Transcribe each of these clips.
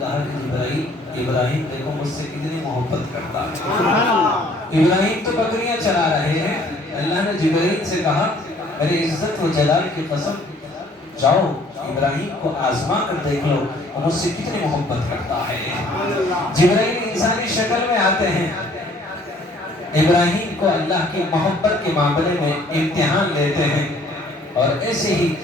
کہا کہ ابراہیم دیکھو مجھ سے کتنی محبت کرتا ہے. ابراہیم تو بکریاں چلا رہے ہیں. اللہ نے جبرائیل سے کہا میری عزت و جلال کی قسم جاؤ ابراہیم کو آزما کر دیکھ لو وہ مجھ سے کتنی محبت کرتا ہے. جبرائیل انسانی شکل میں آتے ہیں. ابراہیم کو اللہ کی محبت کے معاملے میں امتحان لیتے ہیں اور ایسے ہی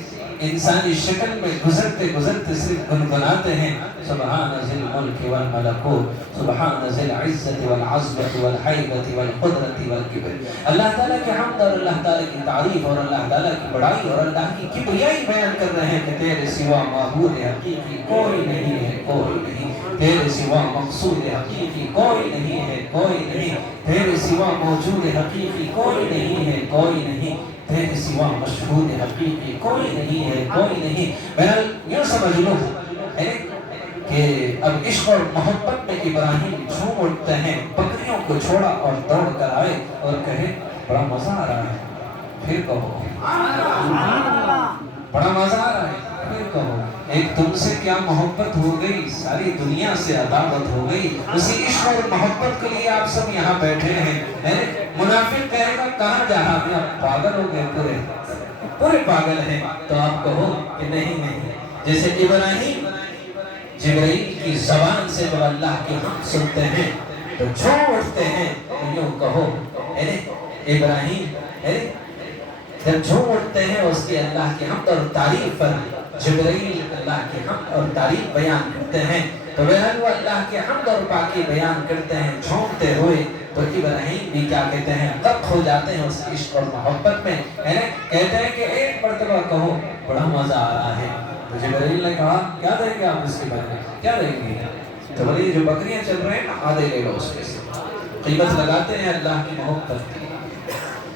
انسانی شکل میں گزرتے گزرتے صرف گنگناتے ہیں سبحان ذی الملک والملکوت سبحان ذی العزت والعظمت والحیبت والقدرت والکبر. اللہ تعالیٰ کی حمد اور اللہ تعالیٰ کی تعریف اور اللہ تعالیٰ کی بڑائی اور اللہ کی کبریائی بیان کر رہے ہیں کہ تیرے سوا معبود حقیقی کوئی نہیں ہے کوئی نہیں. تیرے سوا مقصود حقیقی کوئی نہیں ہے کوئی نہیں. تیرے سوا موجود حقیقی کوئی نہیں ہے کوئی نہیں. تیرے سوا مشہود حقیقی کوئی نہیں ہے کوئی نہیں. بہرحال یوں سمجھ لو کہ اب عشق اور محبت میں ابراہیم جھوم اٹھتے ہیں. بکریوں کو چھوڑا اور دوڑ کر آئے اور کہے بڑا مزہ آ رہا ہے. پھر کہو بڑا مزہ آ رہا ہے. پھر کہو ایک تم سے کیا محبت ہو گئی ساری دنیا سے عداوت ہو گئی. اسی عشق اور محبت کے لیے آپ سب یہاں بیٹھے ہیں. منافق کہے گا کہاں جا رہا ہے آپ پاگل ہو گئے پورے پاگل ہیں. تو آپ کہو کہ نہیں نہیں جیسے ابراہیم جبرائیل کی زبان سے جب اللہ کی حمد سنتے ہیں تو جھوم اٹھتے ہیں. یوں کہو ابراہیم جب جھوم اٹھتے ہیں اس کی اللہ کی حمد اور تعریف پر جبرائیل اللہ کی حمد اور تعریف بیان کرتے ہیں تو وہ اللہ کی حمد اور پاکی بیان کرتے ہیں جھومتے ہوئے. تو ابراہیم بھی کیا کہتے ہیں غرق ہو جاتے ہیں اس عشق اور محبت میں. کہتے ہیں کہ ایک مرتبہ کہو بڑا مزہ آ رہا ہے. تو جبرائیل نے کہا کیا دیں گے آپ اس کے بارے میں کیا دیں گے. تو بولی جو بکریاں چل رہے ہیں آدھے لے لو اس میں سے. قیمت لگاتے ہیں اللہ کی محبت کی.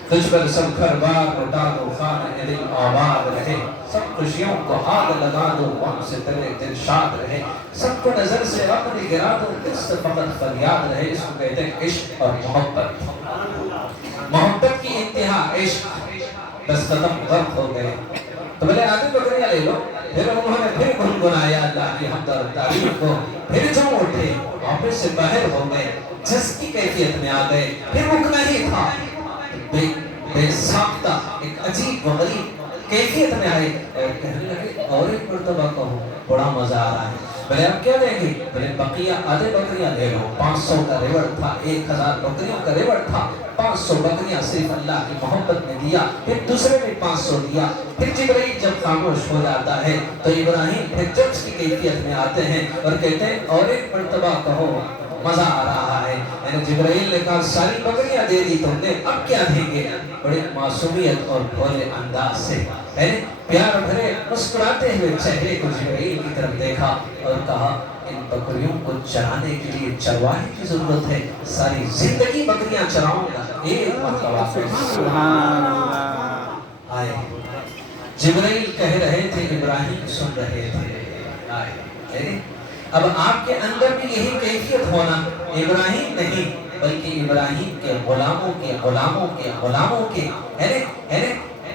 تجھ پر سب گھر بار لوٹا دو خانہ دل آباد رہے. سب خوشیوں کو آگ لگا دو وہاں سے تیرے دل شاد رہے. سب کو نظر سے اپنی گرا دو دل سے فقط فریاد رہے. اس کو کہتے ہیں عشق اور محبت. محبت کی انتہا عشق. بس قدم غرق ہو گئے. تو بولے آدھی بکریاں لے لو. پھر انہوں نے پھر گنگنایا اللہ کی حمد اور تعریف کو. پھر جھوم اٹھے واپس سے باہر ہو گئے. جس کی کیفیت میں آ گئے. پھر رکنا ہی تھا. بے ساختہ ایک عجیب و غریب کیفیت میں آئے اور کہنے لگے اور ایک مرتبہ کہو بڑا مزہ آ رہا ہے. بھلے آپ کیا دیں گے. بھلے بقیہ آدھے بکریاں لے لو. 500 کا ریوڑ تھا. 1000 بکریوں کا ریوڑ تھا. 500 بکریاں صرف اللہ کی محبت میں دیا. پھر دوسرے نے 500 دیا. پھر جبرائیل جب خاموش ہو جاتا ہے تو ابراہیم پھر جج کی کیفیت میں آتے ہیں اور کہتے ہیں اور ایک مرتبہ کہو مزہ آ رہا ہے. یعنی جبرائیل نے کہا ساری بکریاں دے دی تم نے اب کیا دیں گے. بڑے معصومیت اور بھولے انداز سے پیار بھرے مسکراتے ہوئے چہرے کو جبرائیل کی طرف دیکھا اور کہا ان بکریوں کو چرانے کے لیے چرواہے کی ضرورت ہے. ساری زندگی بکریاں چراؤں گا. ایک مرتبہ سبحان اللہ آئے. جبرائیل کہہ رہے تھے ابراہیم سن رہے تھے. اب آپ کے اندر بھی یہی کیفیت ہونا. ابراہیم نہیں بلکہ ابراہیم کے غلاموں کے غلاموں کے غلاموں کے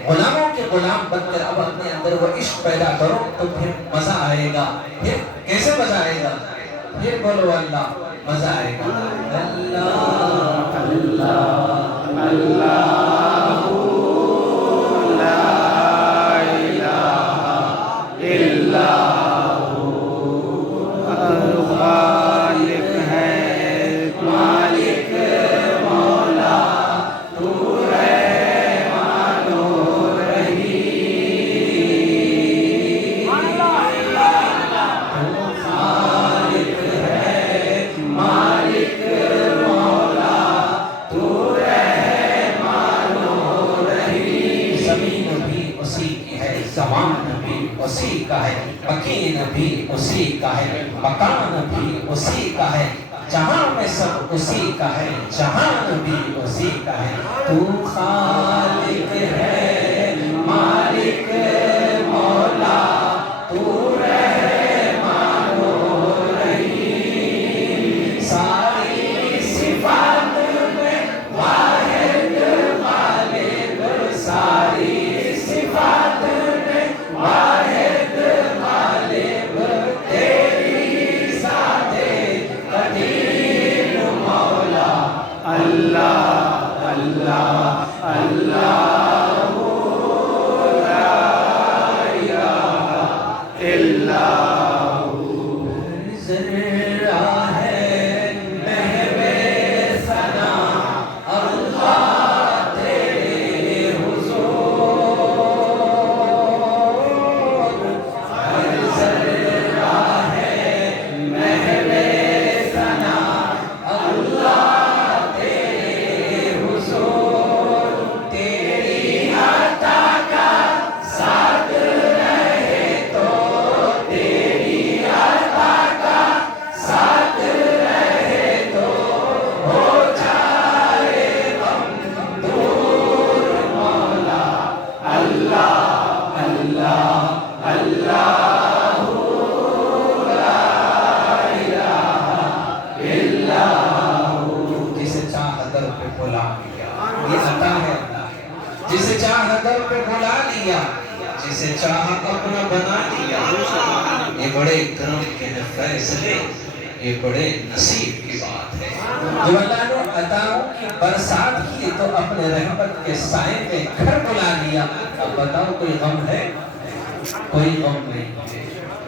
غلاموں کے غلام بن کر اب اپنے اندر وہ عشق پیدا کرو تو پھر مزہ آئے گا. پھر کیسے مزہ آئے گا. پھر بولو اللہ مزہ آئے گا. اللہ اللہ اللہ لا الہ الا خالق ہے مالک مولا تو رحمان و رحیم. تو خالق ہے مالک مولا تو رحمان و رحیم. زمین بھی اسی کی ہے زمان بھی اسی کا ہے مکین بھی اسی کا ہے مکان بھی اسی کا ہے جہاں میں سب اسی کا ہے جہان بھی اسی کا ہے. تو خالق ہے مالک مولا تو رحمان و رحیم. ساری صفات میں واحد غالب ساری صفات میں واحد غالب تیری جسے چاہا در پہ بلا لیا، جسے چاہا اپنا بنا لیا. یہ بڑے کرم کے ہیں فیصلے، یہ بڑے نصیب کی بات ہے. جب اللہ نے عطاؤں کی برسات کی تو اپنے رحمت کے سائے میں گھر بلا لیا. اب بتاؤ کوئی غم ہے؟ کوئی غم نہیں ہے،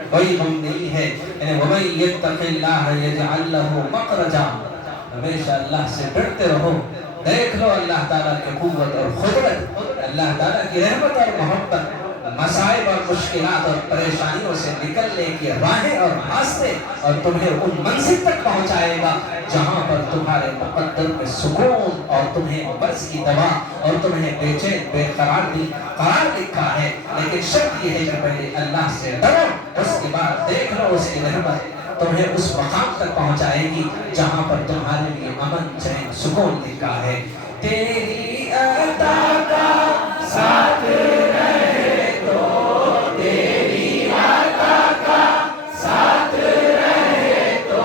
کوئی غم نہیں ہے. وَمَن يَتَّقِ اللَّهَ يَجْعَلْ لَهُ مَخْرَجًا. ہمیشہ اللہ سے ڈرتے رہو. دیکھ لو اللہ تعالیٰ کی قوت اور قدرت، اللہ تعالیٰ کی رحمت اور محبت، مصائب اور مشکلات اور پریشانیوں سے نکلنے کی راہیں اور راستے، اور تمہیں ان منزل تک پہنچائے گا جہاں پر تمہارے مقدر میں سکون اور تمہیں مرض کی دوا اور تمہیں بے چین بے قرار لکھا ہے. لیکن شرط یہ ہے کہ پہلے اللہ سے ڈرو، اس کے بعد دیکھ لو اس کی رحمت تمہیں اس مقام تک پہنچائے گی جہاں پر تمہارے لیے امن چین سکون لکھا ہے. تیری عطا کا ساتھ رہے تو، تیری عطا کا ساتھ رہے تو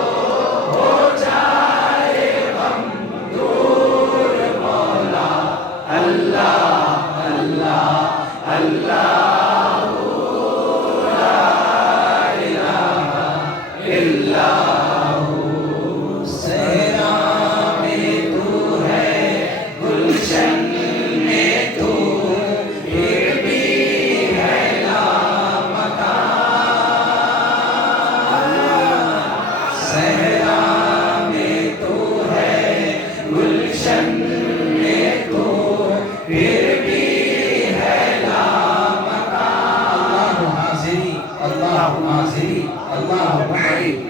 ہو جائے غم دور مولا. اللہ اللہ اللہ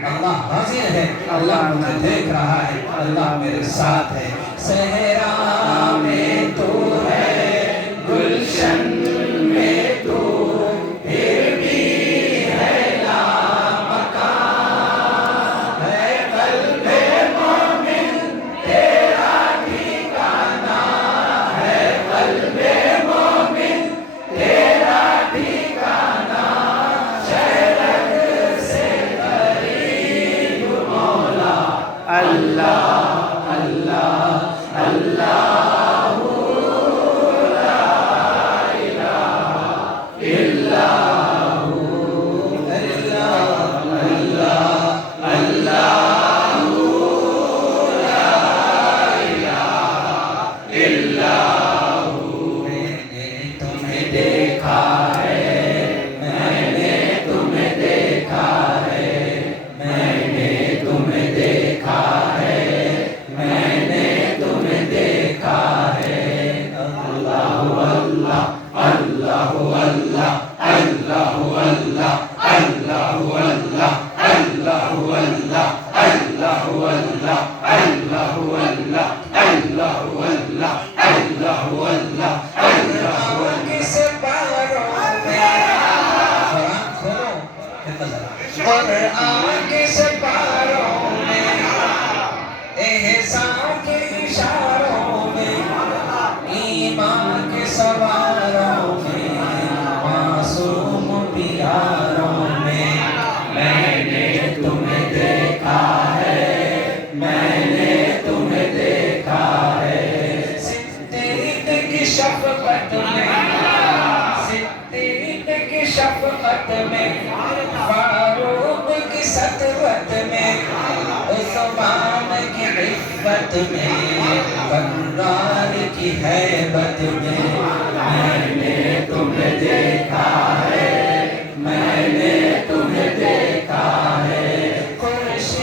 اللہ حاضر ہے، اللہ مجھے دیکھ رہا ہے، اللہ میرے ساتھ ہے. صحرا میں تو ہے، گلشن میں تو، پھر بھی ہے لامکان. ہے قلب مومن تیرا ٹھکانہ، ہے قلب مومن تیرا ٹھکانہ. اللہ اللہ اللہ لا الہ الا ہو، اللہ اللہ اللہ لا الہ الا ہو. میں نے تمہیں دیکھا ہے، میں نے تمہیں دیکھا ہے، میں نے تمہیں دیکھا ہے، میں نے تمہیں دیکھا ہے. اللہ اللہ اللہ اللہ اللہ اللہ اللہ اللہ اللہ اللہ اللہ اللہ اللہ اللہ اللہ اللہ اللہ اللہ اللہ. کسے پاروں میں قرآن کھولو اور آگے سے پاروں میں، احسان کے اشاروں میں، ایمان کے سواروں میں، معصوم پیاروں میں. میں نے تمہیں دیکھا ہے، میں نے تمہیں دیکھا ہے. صدیق کی شفقت میں، صدیق کی شفقت میں، فاروق کی سطوت میں، عثمان کی عفت میں، کرار کی ہیبت میں. میں نے تمہیں دیکھا ہے، میں نے تمہیں دیکھا ہے. خورشید